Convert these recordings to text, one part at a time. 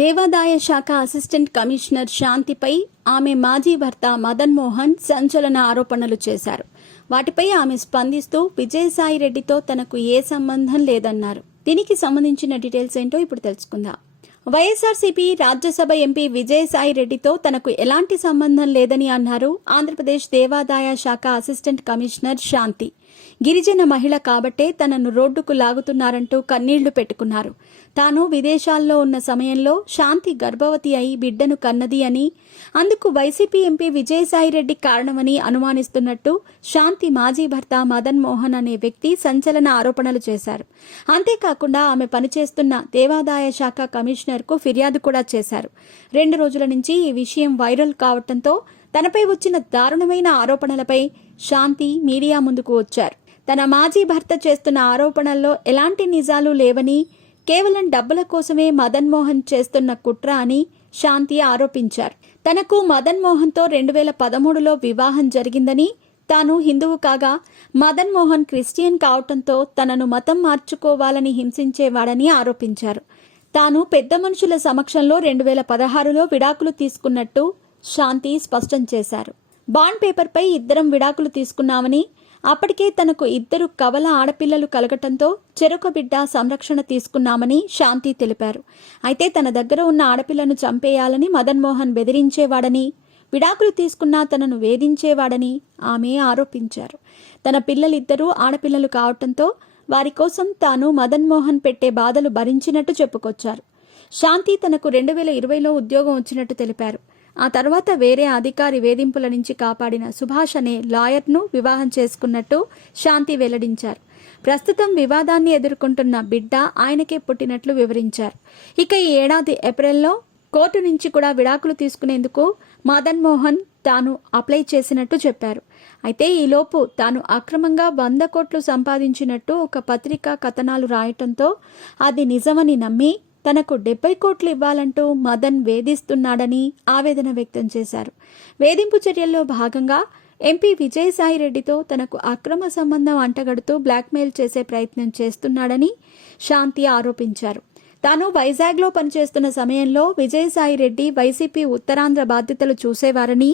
దేవాదాయ శాఖ assistant commissioner శాంతిపై ఆమె మాజీ భర్త మదన్ మోహన్ సంచలన ఆరోపణలు చేశారు. వాటిపై ఆమె స్పందిస్తూ విజయసాయి రెడ్డితో తనకు ఏ సంబంధం లేదన్నారు. దీనికి సంబంధించిన డీటెయిల్స్ ఏంటో ఇప్పుడు తెలుసుకుందాం. వైఎస్ఆర్సీపీ రాజ్యసభ ఎంపీ విజయసాయి రెడ్డితో తనకు ఎలాంటి సంబంధం లేదని అన్నారు ఆంధ్రప్రదేశ్ దేవాదాయ శాఖ అసిస్టెంట్ కమిషనర్ శాంతి. గిరిజన మహిళ కాబట్టే తనను రోడ్డుకు లాగుతున్నారంటూ కన్నీళ్లు పెట్టుకున్నారు. తాను విదేశాల్లో ఉన్న సమయంలో శాంతి గర్భవతి అయి బిడ్డను కన్నది అని, అందుకు వైసీపీ ఎంపీ విజయసాయిరెడ్డి కారణమని అనుమానిస్తున్నట్టు శాంతి మాజీ భర్త మదన్ మోహన్ అనే వ్యక్తి సంచలన ఆరోపణలు చేశారు. అంతేకాకుండా ఆమె పనిచేస్తున్న దేవాదాయ శాఖ కమిషనర్కు ఫిర్యాదు కూడా చేశారు. 2 రోజుల నుంచి ఈ విషయం వైరల్ కావడంతో తనపై వచ్చిన దారుణమైన ఆరోపణలపై శాంతి మీడియా ముందుకు వచ్చారు. తన మాజీ భర్త చేస్తున్న ఆరోపణల్లో ఎలాంటి నిజాలు లేవని, కేవలం డబ్బుల కోసమే మదన్ మోహన్ చేస్తున్న కుట్ర అని శాంతి ఆరోపించారు. తనకు మదన్ మోహన్తో 2013లో వివాహం జరిగిందని, తాను హిందువు కాగా మదన్ మోహన్ క్రిస్టియన్ కావటంతో తనను మతం మార్చుకోవాలని హింసించేవాడని ఆరోపించారు. తాను పెద్ద మనుషుల సమక్షంలో 2016లో విడాకులు తీసుకున్నట్టు శాంతి స్పష్టం చేశారు. బాండ్ పేపర్పై ఇద్దరం విడాకులు తీసుకున్నామని, అప్పటికే తనకు 2 కవల ఆడపిల్లలు కలగటంతో చెరొక బిడ్డ సంరక్షణ తీసుకున్నామని శాంతి తెలిపారు. అయితే తన దగ్గర ఉన్న ఆడపిల్లను చంపేయాలని మదన్ మోహన్ బెదిరించేవాడని, విడాకులు తీసుకున్నా తనను వేధించేవాడని ఆమె ఆరోపించారు. తన పిల్లలిద్దరూ ఆడపిల్లలు కావటంతో వారి కోసం తాను మదన్ మోహన్ పెట్టే బాధలు భరించినట్టు చెప్పుకొచ్చారు. శాంతి తనకు 2020లో ఉద్యోగం వచ్చినట్టు తెలిపారు. ఆ తర్వాత వేరే అధికారి వేధింపుల నుంచి కాపాడిన సుభాష్ అనే లాయర్ను వివాహం చేసుకున్నట్టు శాంతి వెల్లడించారు. ప్రస్తుతం వివాదాన్ని ఎదుర్కొంటున్న బిడ్డ ఆయనకే పుట్టినట్లు వివరించారు. ఇక ఈ ఏడాది ఏప్రిల్లో కోర్టు నుంచి కూడా విడాకులు తీసుకునేందుకు మదన్ మోహన్ తాను అప్లై చేసినట్టు చెప్పారు. అయితే ఈలోపు తాను అక్రమంగా 100 కోట్లు సంపాదించినట్టు ఒక పత్రికా కథనాలు రాయటంతో అది నిజమని నమ్మి తనకు 70 కోట్లు ఇవ్వాలంటూ మదన్ వేధిస్తున్నాడని ఆవేదన వ్యక్తం చేశారు. వేధింపు చర్యల్లో భాగంగా ఎంపీ విజయసాయి రెడ్డితో తనకు అక్రమ సంబంధం అంటగడుతూ బ్లాక్మెయిల్ చేసే ప్రయత్నం చేస్తున్నాడని శాంతి ఆరోపించారు. తాను వైజాగ్లో పనిచేస్తున్న సమయంలో విజయసాయి రెడ్డి వైసీపీ ఉత్తరాంధ్ర బాధ్యతలు చూసేవారని,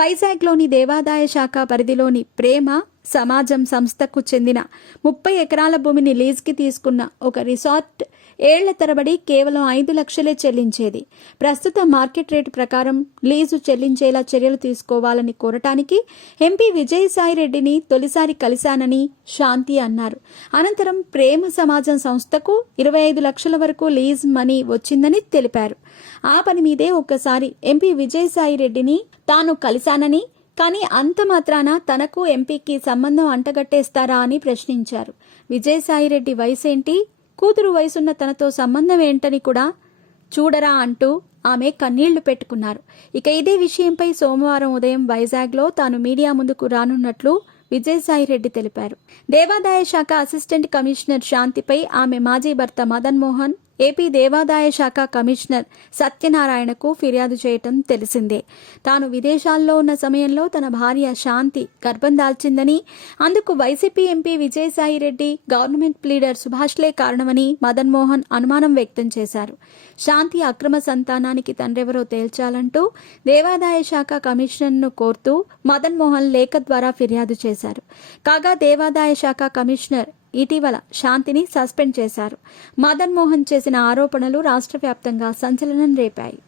వైజాగ్లోని దేవాదాయ శాఖ పరిధిలోని ప్రేమ సమాజం సంస్థకు చెందిన 30 ఎకరాల భూమిని లీజుకి తీసుకున్న ఒక రిసార్ట్ ఏళ్ల తరబడి కేవలం 5 లక్షలే చెల్లించేది. ప్రస్తుత మార్కెట్ రేటు ప్రకారం లీజు చెల్లించేలా చర్యలు తీసుకోవాలని కోరటానికి ఎంపీ విజయసాయి రెడ్డిని తొలిసారి కలిశానని శాంతి అన్నారు. అనంతరం ప్రేమ సమాజం సంస్థకు 25 లక్షల వరకు లీజ్ మనీ వచ్చిందని తెలిపారు. ఆ పని మీదే ఒక్కసారి ఎంపీ విజయసాయి రెడ్డిని తాను కలిశానని, కానీ అంత మాత్రాన తనకు ఎంపీకి సంబంధం అంటగట్టేస్తారా అని ప్రశ్నించారు. విజయసాయిరెడ్డి వయసేంటి, కూతురు వయసున్న తనతో సంబంధం ఏంటని కూడా చూడరా అంటూ ఆమె కన్నీళ్లు పెట్టుకున్నారు. ఇక ఇదే విషయంపై సోమవారం ఉదయం వైజాగ్లో తాను మీడియా ముందుకు రానున్నట్లు విజయసాయిరెడ్డి తెలిపారు. దేవాదాయ శాఖ అసిస్టెంట్ కమిషనర్ శాంతిపై ఆమె మాజీ భర్త మదన్ మోహన్ ఏపీ దేవాదాయ శాఖ కమిషనర్ సత్యనారాయణకు ఫిర్యాదు చేయటం తెలిసిందే. తాను విదేశాల్లో ఉన్న సమయంలో తన భార్య శాంతి గర్భం దాల్చిందని, అందుకు YCP MP Vijayasai Reddy, government pleader సుభాష్లే కారణమని మదన్ మోహన్ అనుమానం వ్యక్తం చేశారు. శాంతి అక్రమ సంతానానికి తండ్రెవరో తేల్చాలంటూ దేవాదాయ శాఖ కమిషనర్ను కోరుతూ మదన్ మోహన్ లేఖ ద్వారా ఫిర్యాదు చేశారు. కాగా దేవాదాయ శాఖ కమిషనర్ ఇటీవల శాంతిని సస్పెండ్ చేశారు. మదన్ మోహన్ చేసిన ఆరోపణలు రాష్ట్ర వ్యాప్తంగా సంచలనం రేపాయి.